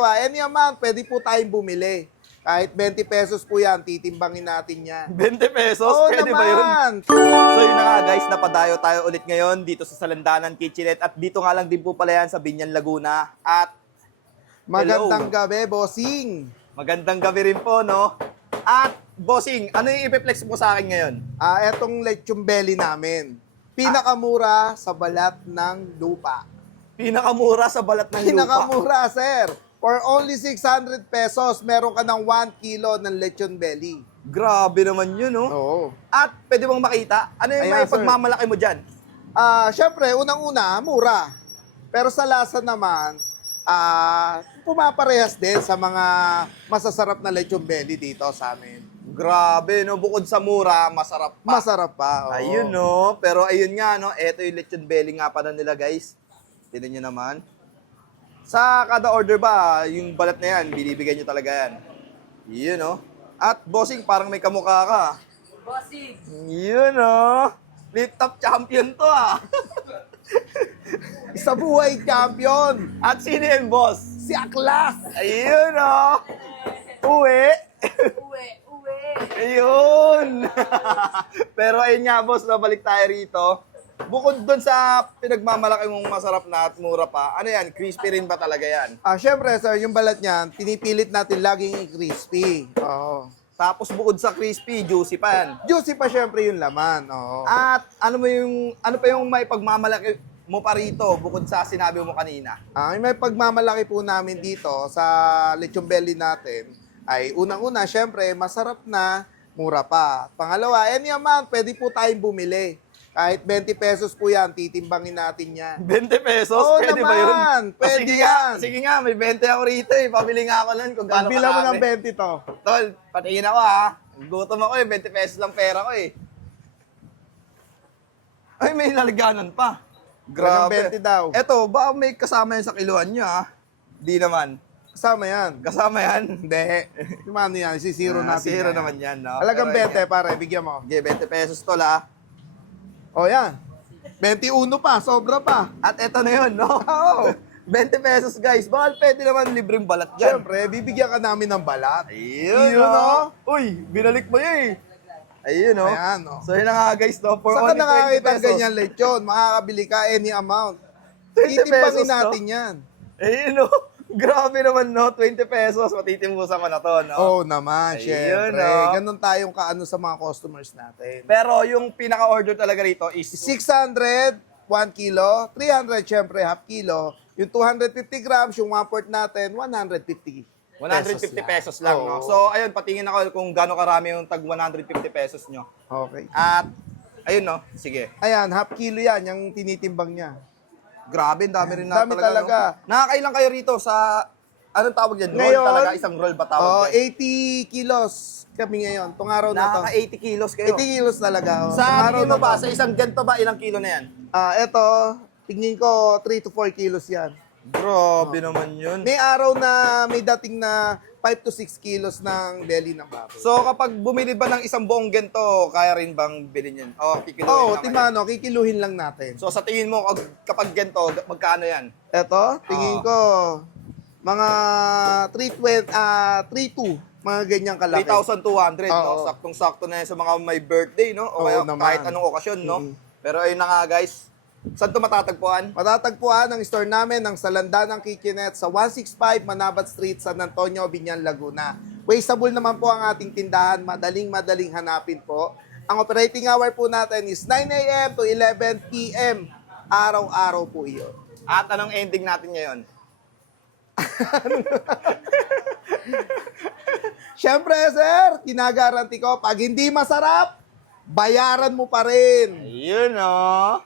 Pangalawa, any amount, pwede po tayong bumili. Kahit 20 pesos po yan, titimbangin natin yan. 20 pesos? Oo Pwede ba yun? naman! So yun na nga guys, napadayo tayo ulit ngayon dito sa Salandanan Kitchenette at dito nga lang din po pala yan sa Binyan, Laguna. At Magandang gabi, bossing! magandang gabi rin po, no? At bossing, ano yung ipiplex mo sa akin ngayon? Etong lechon belly namin. Pinakamura sa balat ng lupa. Pinakamura sa balat ng lupa. Pinakamura, sir. For only 600 pesos, meron ka ng 1 kilo ng lechon belly. Grabe naman yun, no? Oo. At pwede bang makita? Ano yung Ayan, may pagmamalaki mo dyan? Syempre, unang-una, mura. Pero sa lasa naman, pumaparehas din sa mga masasarap na lechon belly dito sa amin. Grabe, no? Bukod sa mura, masarap pa. Masarap pa, oo. Ayun, no? Pero ayun nga, no? Eto yung lechon belly nga pala nila, guys. Tignan nyo naman. Sa kada order ba, yung balat na yan, binibigyan nyo talaga yan. Yun, no? At bossing, parang may kamukha ka. Bossing! Yun, no? Flip top champion to, ah. Sa buhay champion, At sino yung boss? si Aklas. Ayun, no? Uwi. Uwi! Uwi! Ayun! Pero ayun nga, boss, nabalik tayo rito. Bukod doon sa pinagmamalaki mong masarap na at mura pa, ano yan, crispy rin ba talaga yan? Syempre, sir, yung balat niyan, pinipilit natin laging crispy. Oo. Tapos bukod sa crispy, juicy pa yan. Juicy pa syempre yung laman. Oo. At ano pa yung may pagmamalaki mo pa rito bukod sa sinabi mo kanina? May pagmamalaki po namin dito sa lechon belly natin ay unang-una, syempre, masarap na, mura pa. Pangalawa, any amount, pwede po tayong bumili. Kahit 20 pesos po yan, titimbangin natin yan. 20 pesos? Oo Pwede ba yun? naman, pwede Sige yan. Nga, sige nga, may 20 ako rito eh. Pabili nga ako nun kung gaano Pagbilang mo ng karami. 20 to. Tol, patingin ako ha. Gutom ako eh, 20 pesos lang pera ko eh. Ay, may nalaganan pa. Grabe. 20 daw. Eto, ba may kasama yan sa kiluhan nyo ha? Di naman. Kasama yan. Kasama yan. Hindi. Yung ano yan, sisiro natin. Zero yan. naman yan, no? Halagang Pero 20, pare, bigyan mo. Okay, 20 pesos tol ha. O yan. 21 pa, sobra pa. At eto na yun, no? Oo. 20 pesos guys. Bakal pwede naman libreng balat dyan. Siyempre, bibigyan ka namin ng balat. Ayun, Ayun, no? Uy, binalik mo yun eh. Ayun, no? Ayan, no? So yun na nga guys, no? For Saan ka only 20 nakakita ng pesos. ganyan lechon? Makakabili ka any amount. 20 pesos, Titimbangin no? natin yan. Ayun, no? Grabe naman, no? 20 pesos. Matitimbusan ko na to, no? Oo naman, Ayun, syempre. no? Ganun tayong kaano sa mga customers natin. Pero yung pinaka-order talaga rito is 600, 1 kilo. 300, syempre, half kilo. Yung 250 grams, yung 1/4 natin, 150 150 pesos lang, no? Oo. So, ayun, patingin ako kung gaano karami yung tag 150 pesos nyo. Okay. At, ayun, no? Sige. Ayan, half kilo yan, yung tinitimbang niya. Grabe, ang dami rin na Dami talaga. talaga. No? Nakakailang kayo rito sa, anong tawag yan? Roll Ngayon, talaga? Isang roll ba tawag yan? 80 kilos kami ngayon. Itong araw na to. Nakaka 80 kilos kayo. 80 kilos talaga. Oh. Sa Itong araw tingin mo na ba, to. sa isang ganto ba, ilang kilo na yan? Ito, tingin ko 3 to 4 kilos yan. Grabe naman yun. May araw na may dating na 5 to 6 kilos ng belly ng baboy. So, kapag bumili ba ng isang buong ganto, kaya rin bang bilhin yun? O, kikiluhin Oo, lang kayo? Timano, kikiluhin lang natin. So, sa tingin mo, kapag ganto, magkano yan? Ito, tingin ko, mga 3.2, mga ganyang kalaki. 3,200, no? Oo. Saktong-sakto na yan sa mga may birthday, no? O Oo kaya naman. kahit anong okasyon, no? Mhm. Pero ayun na nga, guys. Saan ito matatagpuan? Matatagpuan ang store namin ng Salandanan Kitchenette sa 165 Manabat Street, San Antonio, Binyan, Laguna. Wasteable naman po ang ating tindahan. Madaling hanapin po. Ang operating hour po natin is 9 a.m. to 11 p.m. Araw-araw po iyon. At anong ending natin ngayon? Siyempre, sir, kinagaranti ko, pag hindi masarap, bayaran mo pa rin. Ayun, no?